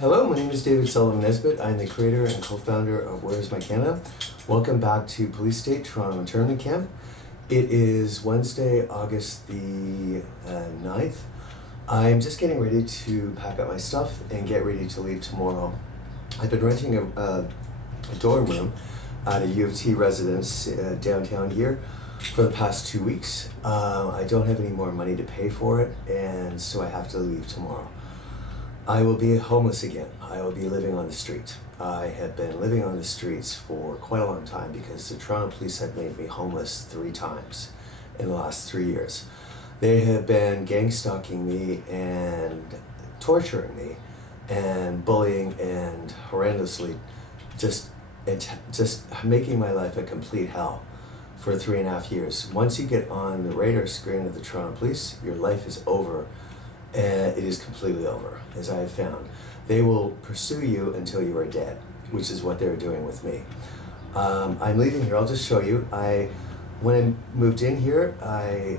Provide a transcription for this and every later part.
Hello, my name is David Sullivan Nesbitt. I'm the creator and co-founder of Where's My Canada. Welcome back to POLICESTATE Toronto Internment Camp. It is Wednesday, August the 9th. I'm just getting ready to pack up my stuff and get ready to leave tomorrow. I've been renting a dorm room at a U of T residence downtown here for the past 2 weeks. I don't have any more money to pay for it, and so I have to leave tomorrow. I will be homeless again. I will be living on the street. I have been living on the streets for quite a long time because the Toronto Police have made me homeless 3 times in the last 3 years. They have been gang-stalking me and torturing me and bullying and horrendously just making my life a complete hell for 3.5 years. Once you get on the radar screen of the Toronto Police, your life is over. It is completely over, as I have found. They will pursue you until you are dead, which is what they're doing with me. I'm leaving here. I'll just show you. When I moved in here, I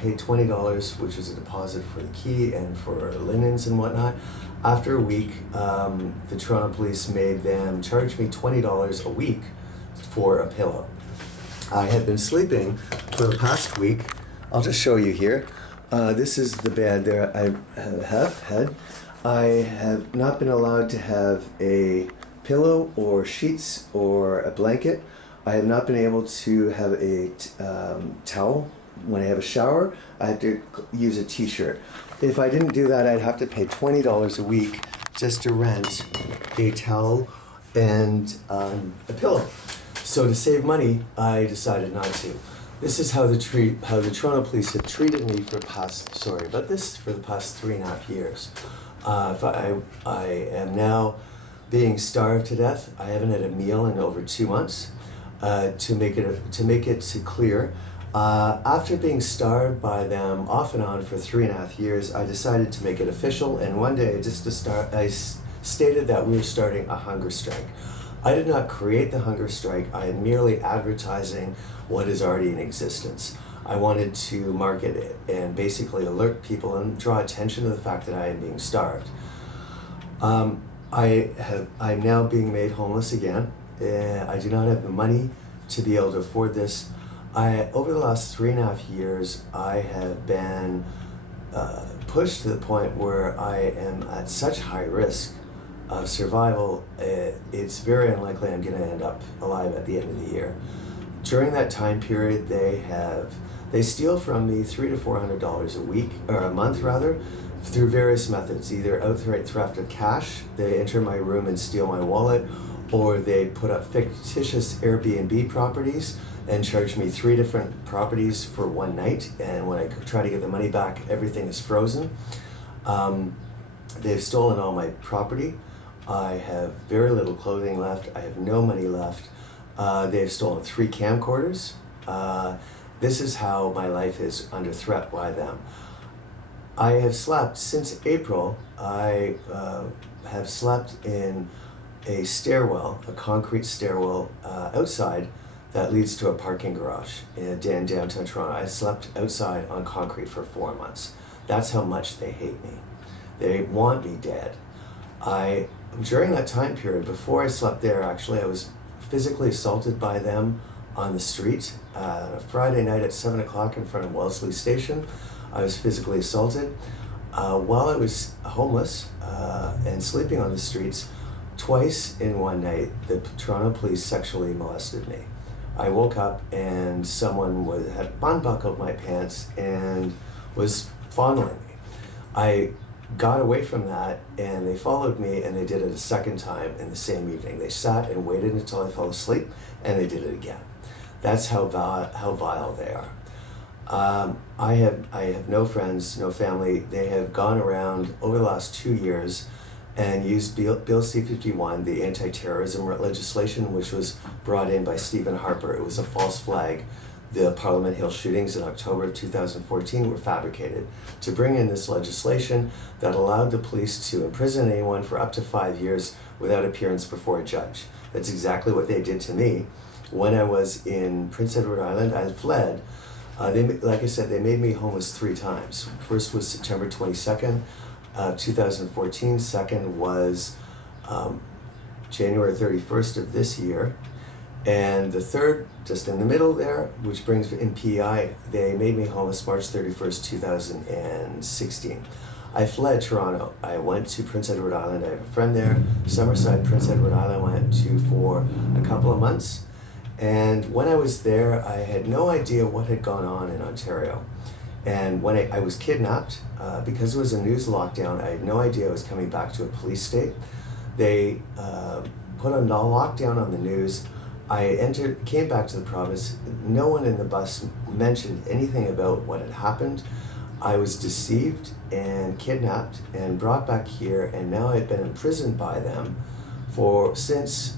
paid $20, which was a deposit for the key and for linens and whatnot. After a week, the Toronto Police made them charge me $20 a week for a pillow. I had been sleeping for the past week. I'll just show you here. This is the bed there I have had. I have not been allowed to have a pillow or sheets or a blanket. I have not been able to have a towel. When I have a shower, I have to use a t-shirt. If I didn't do that, I'd have to pay $20 a week just to rent a towel and a pillow. So to save money, I decided not to. This is how the Toronto Police have treated me for the past 3.5 years. I am now being starved to death. I haven't had a meal in over 2 months. To make it clear, after being starved by them off and on for 3.5 years, I decided to make it official. And one day, I stated that we were starting a hunger strike. I did not create the hunger strike. I am merely advertising what is already in existence. I wanted to market it and basically alert people and draw attention to the fact that I am being starved. I'm now being made homeless again. I do not have the money to be able to afford this. Over the last 3.5 years, I have been pushed to the point where I am at such high risk of survival. It's very unlikely I'm going to end up alive at the end of the year. During that time period, they steal from me $300 to $400 a week, or a month rather, through various methods. Either outright theft of cash, they enter my room and steal my wallet, or they put up fictitious Airbnb properties and charge me 3 different properties for one night. And when I try to get the money back, everything is frozen. They've stolen all my property. I have very little clothing left. I have no money left. They've stolen 3 camcorders. This is how my life is under threat by them. I have slept since April. I have slept in a stairwell, a concrete stairwell outside that leads to a parking garage in downtown Toronto. I slept outside on concrete for 4 months. That's how much they hate me. They want me dead. During that time period, before I slept there, actually, I was physically assaulted by them on the street. On a Friday night at 7 o'clock in front of Wellesley Station, I was physically assaulted. While I was homeless and sleeping on the streets, twice in one night, the Toronto Police sexually molested me. I woke up and someone had unbuckled my pants and was fondling me. I got away from that, and they followed me, and they did it a second time in the same evening. They sat and waited until I fell asleep, and they did it again. That's how vile they are. I have no friends, no family. They have gone around over the last 2 years and used Bill C-51, the anti-terrorism legislation, which was brought in by Stephen Harper. It was a false flag. The Parliament Hill shootings in October of 2014 were fabricated to bring in this legislation that allowed the police to imprison anyone for up to 5 years without appearance before a judge. That's exactly what they did to me. When I was in Prince Edward Island, I fled. Like I said, they made me homeless 3 times. First was September 22nd. 2014. Second was January 31st of this year. And the third, just in the middle there, which brings in PEI, they made me homeless March 31st, 2016. I fled Toronto. I went to Prince Edward Island. I have a friend there. Summerside, Prince Edward Island, I went to for a couple of months. And when I was there, I had no idea what had gone on in Ontario. And when I was kidnapped, because it was a news lockdown, I had no idea I was coming back to a police state. They put a lockdown on the news. I came back to the province. No one in the bus mentioned anything about what had happened. I was deceived and kidnapped and brought back here, and now I've been imprisoned by them since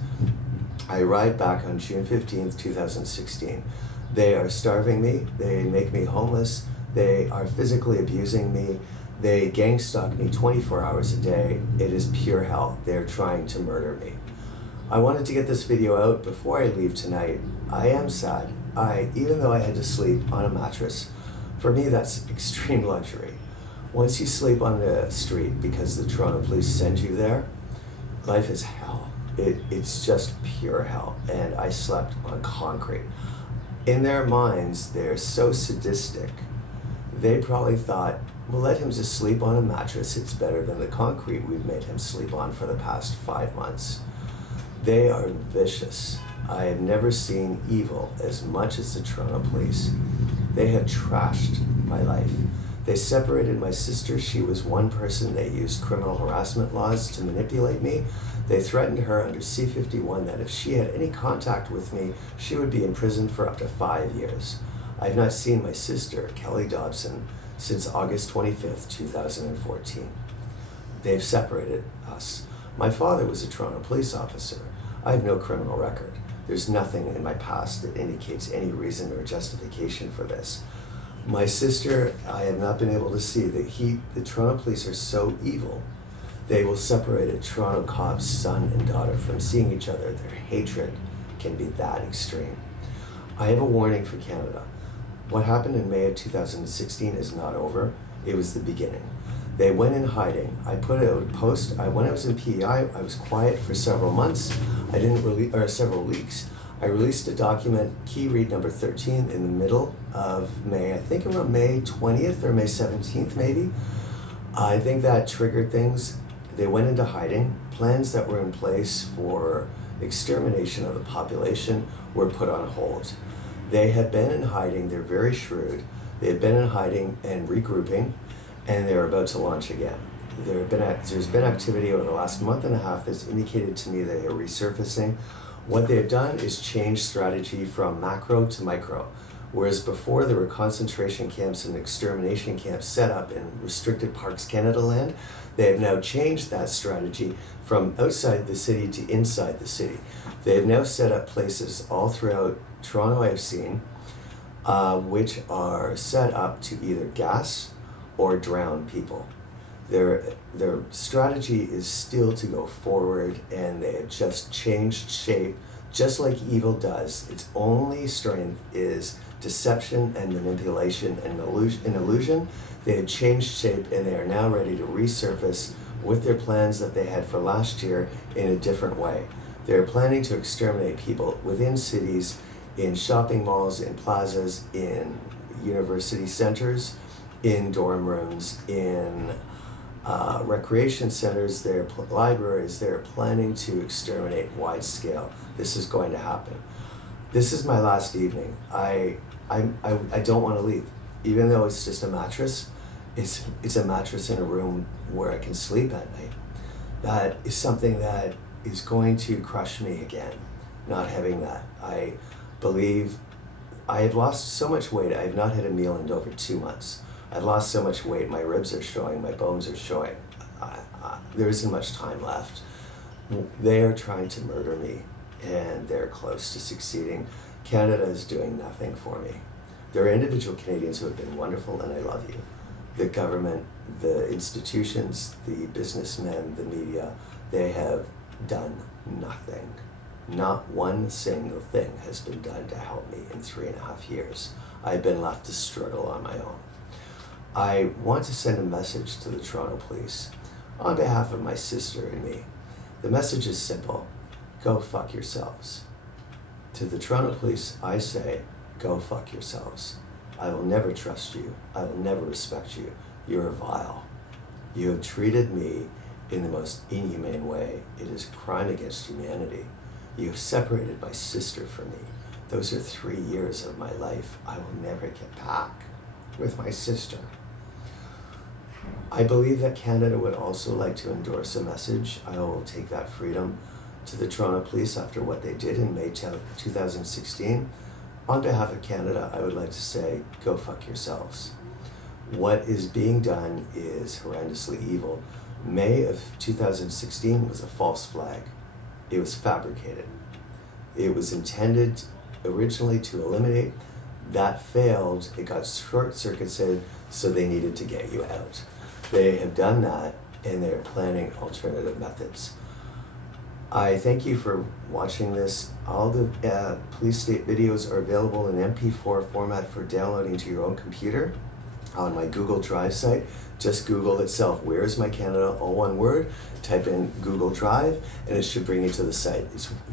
I arrived back on June 15th, 2016. They are starving me. They make me homeless. They are physically abusing me. They gang-stalk me 24 hours a day. It is pure hell. They're trying to murder me. I wanted to get this video out before I leave tonight. I am sad. Even though I had to sleep on a mattress, for me that's extreme luxury. Once you sleep on the street because the Toronto Police send you there, life is hell. It's just pure hell. And I slept on concrete. In their minds, they're so sadistic. They probably thought, we'll let him just sleep on a mattress. It's better than the concrete we've made him sleep on for the past 5 months. They are vicious. I have never seen evil as much as the Toronto Police. They have trashed my life. They separated my sister. She was one person. They used criminal harassment laws to manipulate me. They threatened her under C-51 that if she had any contact with me, she would be imprisoned for up to 5 years. I've not seen my sister, Kelly Dobson, since August 25th, 2014. They've separated us. My father was a Toronto police officer. I have no criminal record. There's nothing in my past that indicates any reason or justification for this. My sister, I have not been able to see that the Toronto police are so evil. They will separate a Toronto cop's son and daughter from seeing each other. Their hatred can be that extreme. I have a warning for Canada. What happened in May of 2016 is not over. It was the beginning. They went in hiding. I put out a post. When I was in PEI, I was quiet for several months. I didn't release, or several weeks. I released a document, key read number 13, in the middle of May. I think around May 20th or May 17th, maybe. I think that triggered things. They went into hiding. Plans that were in place for extermination of the population were put on hold. They have been in hiding. They're very shrewd. They have been in hiding and regrouping, and they're about to launch again. There's been activity over the last month and a half that's indicated to me they are resurfacing. What they've done is change strategy from macro to micro. Whereas before there were concentration camps and extermination camps set up in restricted Parks Canada land, they have now changed that strategy from outside the city to inside the city. They have now set up places all throughout Toronto I've seen, which are set up to either gas or drown people. Their strategy is still to go forward, and they have just changed shape, just like evil does. Its only strength is deception and manipulation and illusion. They have changed shape, and they are now ready to resurface with their plans that they had for last year in a different way. They are planning to exterminate people within cities, in shopping malls, in plazas, in university centers, in dorm rooms, in recreation centers, their libraries. They're planning to exterminate wide scale. This is going to happen. This is my last evening. I don't want to leave, even though it's just a mattress. It's a mattress in a room where I can sleep at night. That is something that is going to crush me again, not having that. I believe I have lost so much weight. I have not had a meal in over 2 months. I've lost so much weight. My ribs are showing, my bones are showing. There isn't much time left. They are trying to murder me, and they're close to succeeding. Canada is doing nothing for me. There are individual Canadians who have been wonderful, and I love you. The government, the institutions, the businessmen, the media, they have done nothing. Not one single thing has been done to help me in 3.5 years. I've been left to struggle on my own. I want to send a message to the Toronto Police on behalf of my sister and me. The message is simple: go fuck yourselves. To the Toronto Police, I say, go fuck yourselves. I will never trust you. I will never respect you. You're vile. You have treated me in the most inhumane way. It is a crime against humanity. You have separated my sister from me. Those are 3 years of my life I will never get back with my sister. I believe that Canada would also like to endorse a message. I will take that freedom to the Toronto Police after what they did in May 2016. On behalf of Canada, I would like to say, go fuck yourselves. What is being done is horrendously evil. May of 2016 was a false flag. It was fabricated. It was intended originally to eliminate. That failed. It got short-circuited, so they needed to get you out. They have done that, and they're planning alternative methods. I thank you for watching this. All the Police State videos are available in MP4 format for downloading to your own computer on my Google Drive site. Just Google itself, Where's My Canada, all one word, type in Google Drive, and it should bring you to the site.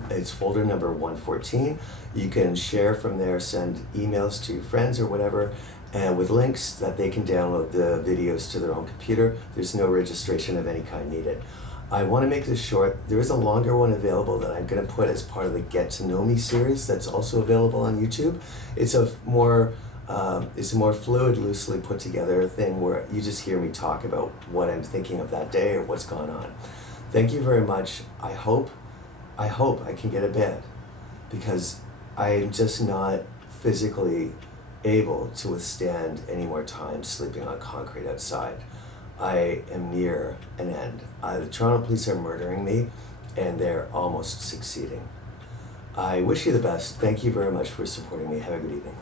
It's folder number 114. You can share from there, send emails to friends or whatever, and with links that they can download the videos to their own computer. There's no registration of any kind needed. I want to make this short. There is a longer one available that I'm going to put as part of the Get to Know Me series that's also available on YouTube. It's a more fluid, loosely put together thing where you just hear me talk about what I'm thinking of that day or what's gone on. Thank you very much. I hope I can get a bed, because I'm just not physically able to withstand any more time sleeping on concrete outside. I am near an end. The Toronto Police are murdering me, and they're almost succeeding. I wish you the best. Thank you very much for supporting me. Have a good evening.